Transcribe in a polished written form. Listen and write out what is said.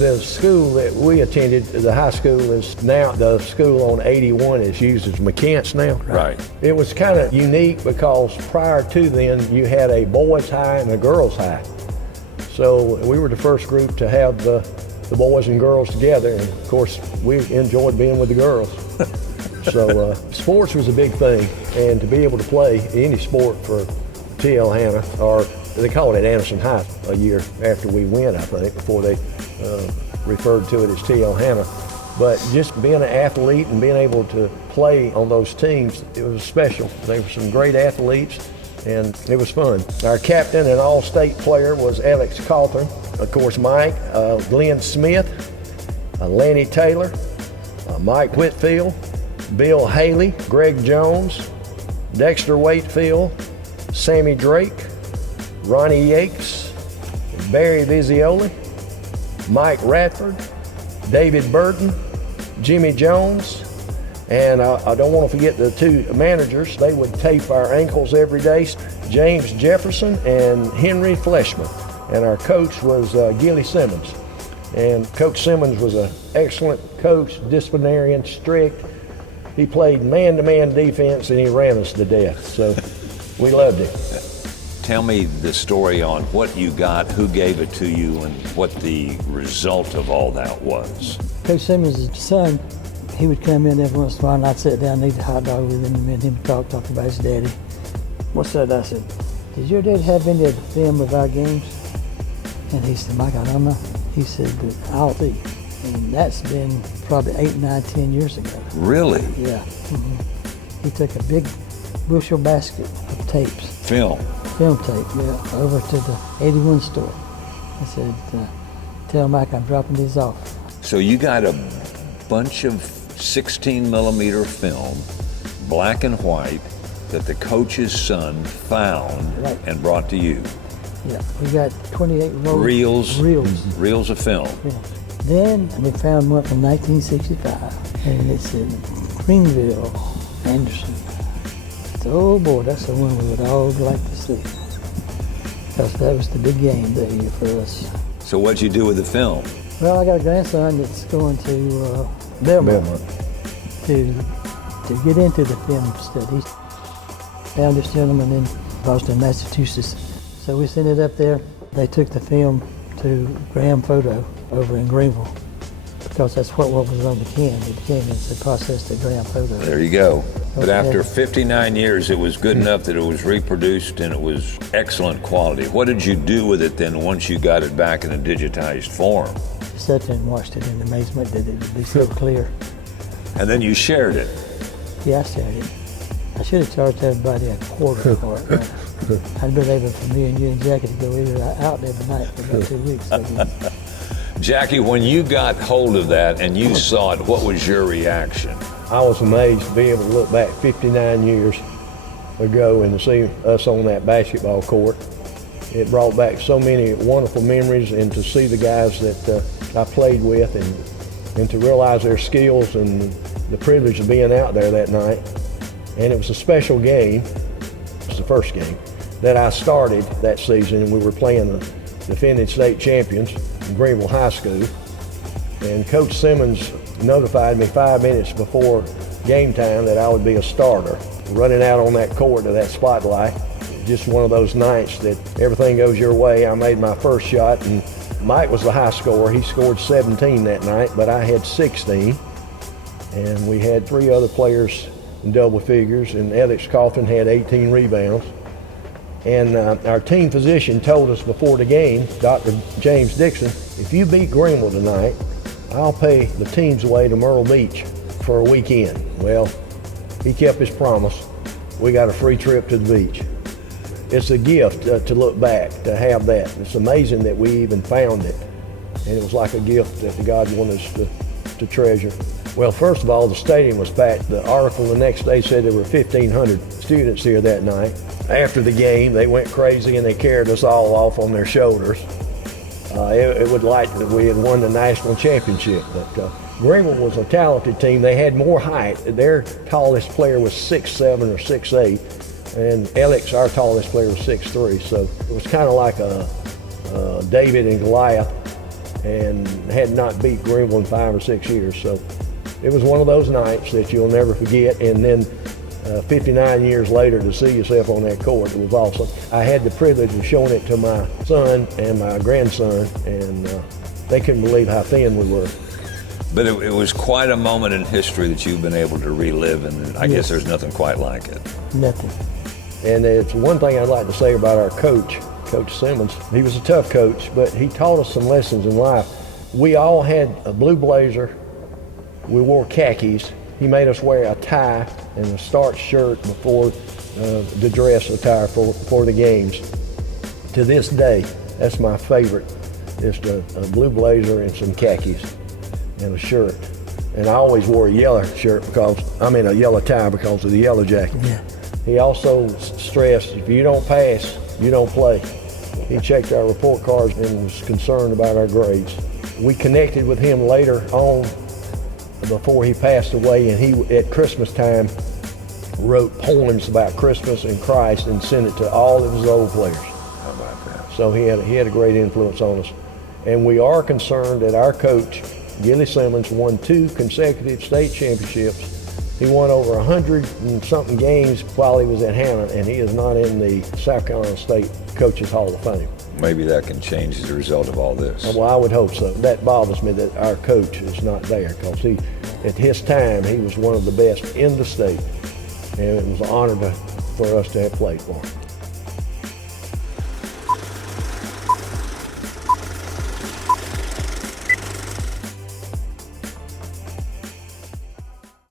The school that we attended, the high school, is now the school on 81 is used as McCants now. Right. It was kind of unique because prior to then you had a boys' high and a girls' high. So we were the first group to have the boys and girls together, and of course we enjoyed being with the girls. So sports was a big thing, and to be able to play any sport for T.L. Hanna, or they called it Anderson High a year after we went, I think, before they referred to it as T.L. Hanna. But just being an athlete and being able to play on those teams, it was special. They were some great athletes, and it was fun. Our captain and all-state player was Alex Cawthorn. Of course, Mike, Glenn Smith, Lanny Taylor, Mike Whitfield, Bill Haley, Greg Jones, Dexter Wakefield, Sammy Drake, Ronnie Yates, Barry Vizioli, Mike Radford, David Burton, Jimmy Jones, and I don't want to forget the two managers. They would tape our ankles every day, James Jefferson and Henry Fleshman. And our coach was Gilly Simmons. And Coach Simmons was an excellent coach, disciplinarian, strict. He played man-to-man defense and he ran us to death. So we loved him. Tell me the story on what you got, who gave it to you, and what the result of all that was. Coach Simmons' son, he would come in every once in a while and I'd sit down and eat a hot dog with him, and me and him talk about his daddy. What's that? I said, did your dad have any of the film of our games? And he said, Mike, I don't know. He said, but I'll see. And that's been probably 8, 9, 10 years ago. Really? Yeah. Mm-hmm. He took a big bushel basket of tapes. Film tape, yeah, over to the 81 store. I said, tell Mike I'm dropping these off. So you got a bunch of 16 millimeter film, black and white, that the coach's son found and brought to you. Yeah, we got 28 reels Reels of film. Yeah. Then we found one from 1965, and it said Greenville, Anderson. So, oh boy, that's the one we would all like to see, because that was the big game that year for us. So what'd you do with the film? Well, I got a grandson that's going to Belmont to get into the film studies. Found this gentleman in Boston, Massachusetts. So we sent it up there. They took the film to Graham Photo over in Greenville, because that's what was on the can. The can is processed at Graham Photo. There you go. But after 59 years, it was good enough that it was reproduced and it was excellent quality. What did you do with it then once you got it back in a digitized form? I sat there and watched it in amazement that it would be so clear. And then you shared it. Yeah, I shared it. I should have charged everybody a quarter for it. I'd been able for me and you and Jackie to go out every night for about 2 weeks. Jackie, when you got hold of that and you saw it, what was your reaction? I was amazed to be able to look back 59 years ago and to see us on that basketball court. It brought back so many wonderful memories, and to see the guys that I played with, and to realize their skills and the privilege of being out there that night. And it was a special game. It was the first game that I started that season, and we were playing the defending state champions in Greenville High School. And Coach Simmons notified me 5 minutes before game time that I would be a starter. Running out on that court to that spotlight, just one of those nights that everything goes your way. I made my first shot, and Mike was the high scorer. He scored 17 that night, but I had 16. And we had 3 other players in double figures, and Alex Cawthorn had 18 rebounds. And our team physician told us before the game, Dr. James Dixon, if you beat Greenville tonight, I'll pay the team's way to Myrtle Beach for a weekend. Well, he kept his promise. We got a free trip to the beach. It's a gift to look back, to have that. It's amazing that we even found it. And it was like a gift that God wanted us to treasure. Well, first of all, the stadium was packed. The article the next day said there were 1,500 students here that night. After the game, they went crazy and they carried us all off on their shoulders. It would like that we had won the national championship. But Greenville was a talented team. They had more height. Their tallest player was 6'7" or 6'8", and Alex, our tallest player, was 6'3". So it was kind of like a David and Goliath and had not beat Greenville in 5 or 6 years. So it was one of those nights that you'll never forget. And then 59 years later, to see yourself on that court, it was awesome. I had the privilege of showing it to my son and my grandson, and they couldn't believe how thin we were. But it was quite a moment in history that you've been able to relive, and I guess there's nothing quite like it. Nothing. And it's one thing I'd like to say about our coach, Coach Simmons. He was a tough coach, but he taught us some lessons in life. We all had a blue blazer. We wore khakis. He made us wear a tie and a starched shirt before the dress attire for the games. To this day, that's my favorite, is a blue blazer and some khakis and a shirt. And I always wore a yellow shirt a yellow tie because of the yellow jacket. Yeah. He also stressed, if you don't pass, you don't play. He checked our report cards and was concerned about our grades. We connected with him later on before he passed away, and he, at Christmas time, wrote poems about Christmas and Christ and sent it to all of his old players. How about that? So he had a great influence on us. And we are concerned that our coach, Gilly Simmons, won 2 consecutive state championships. He won over 100 and something games while he was at Hammond, and he is not in the South Carolina State Coaches Hall of Fame. Maybe that can change as a result of all this. Well, I would hope so. That bothers me that our coach is not there, because at his time, he was one of the best in the state, and it was an honor for us to have played for him.